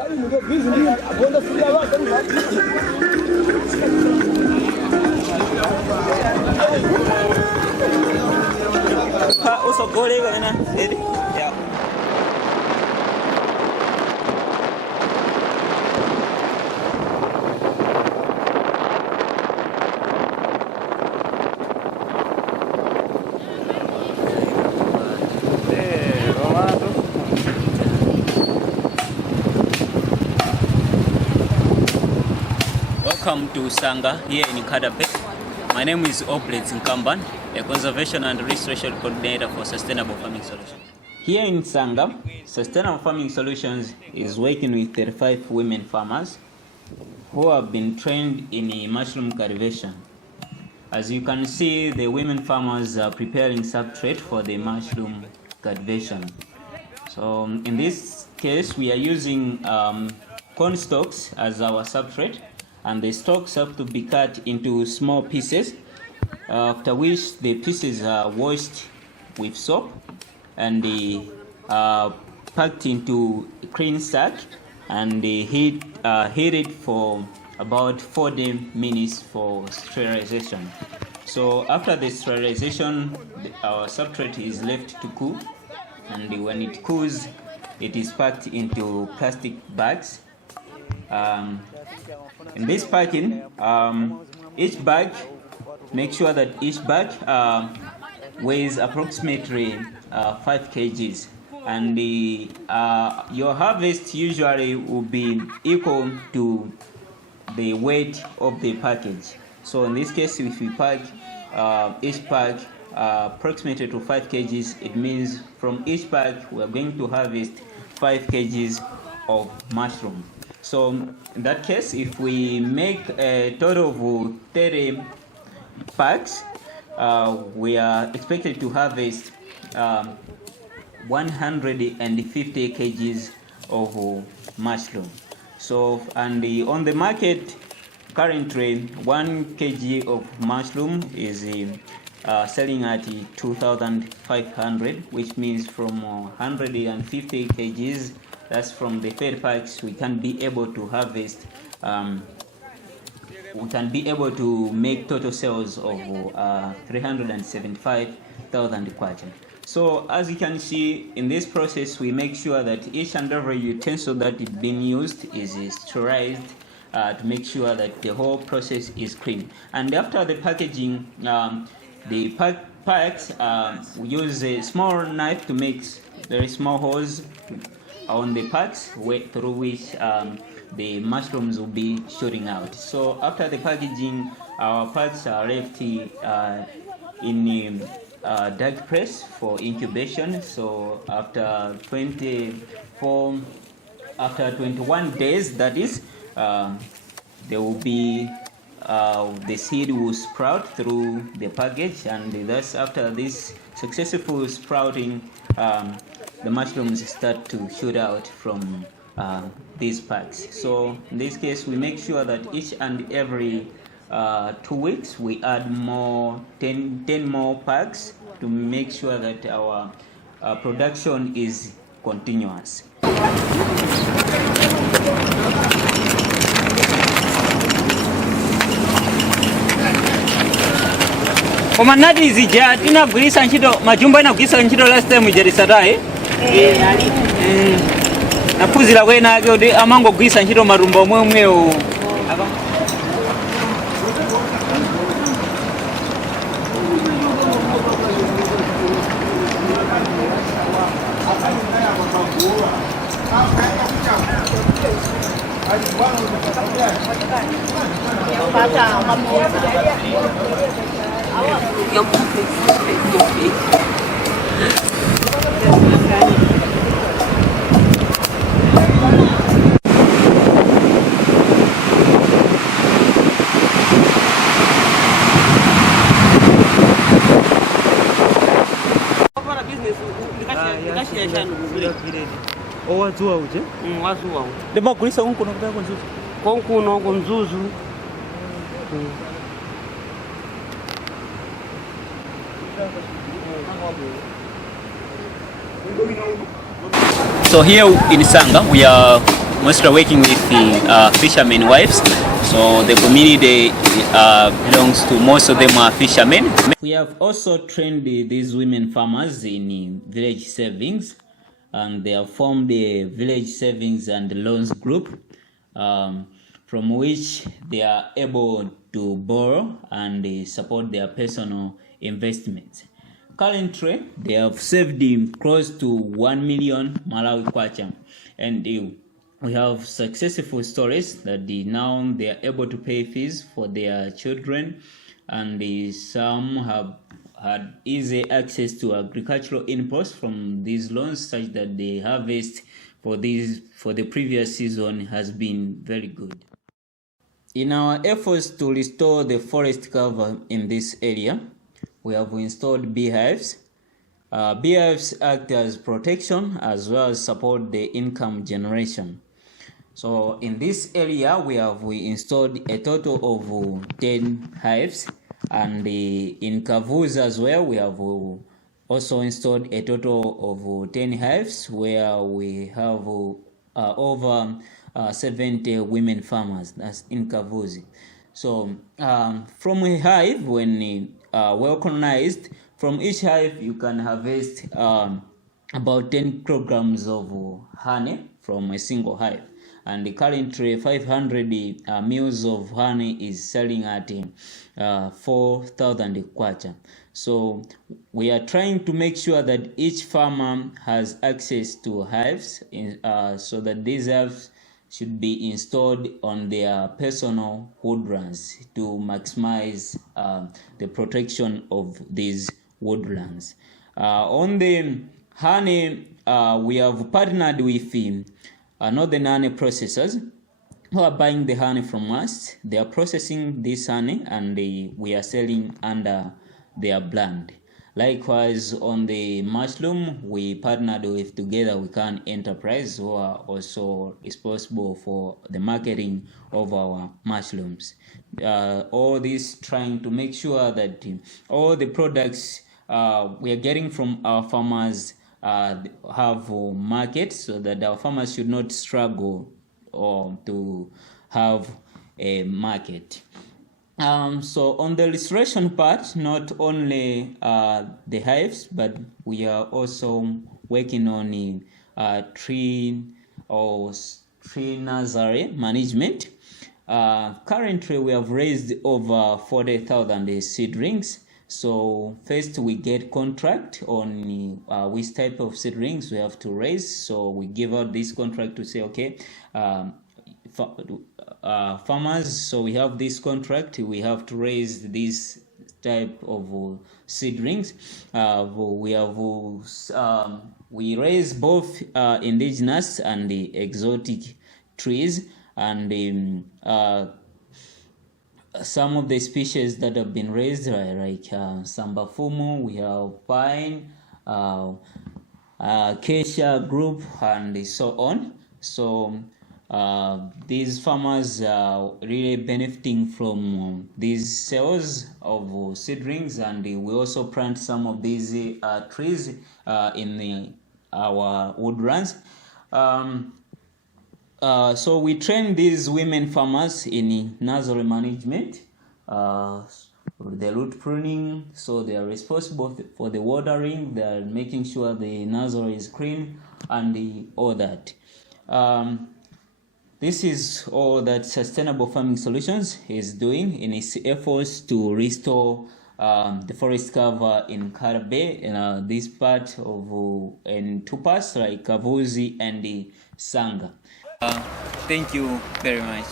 Also go there, yeah. Welcome to Sanga here in Kadape. My name is Oblets Nkamban, a conservation and restoration coordinator for Sustainable Farming Solutions. Here in Sanga, Sustainable Farming Solutions is working with 35 women farmers who have been trained in mushroom cultivation. As you can see, the women farmers are preparing substrate for the mushroom cultivation. So in this case, we are using corn stalks as our substrate, and the stalks have to be cut into small pieces, after which the pieces are washed with soap and packed into a clean sack and heated for about 40 minutes for sterilization. So after the sterilization, our substrate is left to cool, and when it cools, it is packed into plastic bags. In this packing, each bag, make sure that each bag weighs approximately 5 kgs, and your harvest usually will be equal to the weight of the package. So in this case, if we pack each bag approximately to 5 kgs, it means from each bag we are going to harvest 5 kgs of mushroom. So in that case, if we make a total of 30 packs, we are expected to harvest 150 kgs of mushroom. So, and on the market currently, 1 kg of mushroom is selling at 2,500, which means from 150 kgs, that's from the 30 packs, we can be able to harvest, we can be able to make total sales of 375,000 kwacha. So as you can see, in this process, we make sure that each and every utensil that is being used is sterilized to make sure that the whole process is clean. And after the packaging, the packs, we use a small knife to make very small holes on the packs through which the mushrooms will be shooting out. So after the packaging, our packs are left in dark press for incubation. So after 21 days, that is, there will be the seed will sprout through the package, and thus after this successful sprouting, the mushrooms start to shoot out from these packs. So in this case, we make sure that each and every 2 weeks we add more 10 more packs to make sure that our production is continuous. Komanadi zija tinagwisa ntchito majumba inagwisa ntchito last time jerisatai ali napuzira kwena ake kuti amangogwisa ntchito marumba omweomwewo. Owazuwa uje? Wazuwa. Dema kulisa kunkuno kutaka kunzuzu? Kunkuno kunzuzu. So here in Sanga, we are mostly working with the fishermen wives. So the community belongs to, most of them are fishermen. We have also trained these women farmers in village savings, and they have formed a village savings and loans group, from which they are able to borrow and support their personal investments. Currently, they have saved close to 1 million Malawi kwacha, and we have successful stories that now they are able to pay fees for their children, and some have had easy access to agricultural inputs from these loans, such that the harvest for the previous season has been very good. In our efforts to restore the forest cover in this area, we have installed beehives. Beehives act as protection as well as support the income generation. So in this area, we installed a total of 10 hives, and in Kavuzi as well, we have also installed a total of 10 hives, where we have over 70 women farmers. That's in Kavuzi. So from a hive, when well colonized, from each hive you can harvest about 10 kilograms of honey from a single hive, and currently 500 mils of honey is selling at 4,000 kwacha. So we are trying to make sure that each farmer has access to hives, so that these hives should be installed on their personal woodlands to maximize the protection of these woodlands. On the honey, we have partnered with Northern honey processors who are buying the honey from us. They are processing this honey, and we are selling under their brand. Likewise, on the mushroom, we partnered with Together We Can Enterprise, who are also responsible for the marketing of our mushrooms. All this trying to make sure that all the products we are getting from our farmers have markets, so that our farmers should not struggle or to have a market. So on the restoration part, not only the hives, but we are also working on tree nursery management. Currently, we have raised over 40,000 seedlings. So first we get contract on which type of seedlings we have to raise. So we give out this contract to say, okay, farmers, so we have this contract, we have to raise this type of seedlings. We raise both indigenous and the exotic trees, and some of the species that have been raised are like sambafumu, we have pine, acacia group, and so on. So these farmers are really benefiting from these sales of seedlings, and we also plant some of these trees in our woodlands. So we train these women farmers in nursery management, the root pruning, so they are responsible for the watering, they are making sure the nursery is clean, and all that. This is all that Sustainable Farming Solutions is doing in its efforts to restore the forest cover in Karabe, in this part of in two parts like Kavuzi and the Sanga. Thank you very much.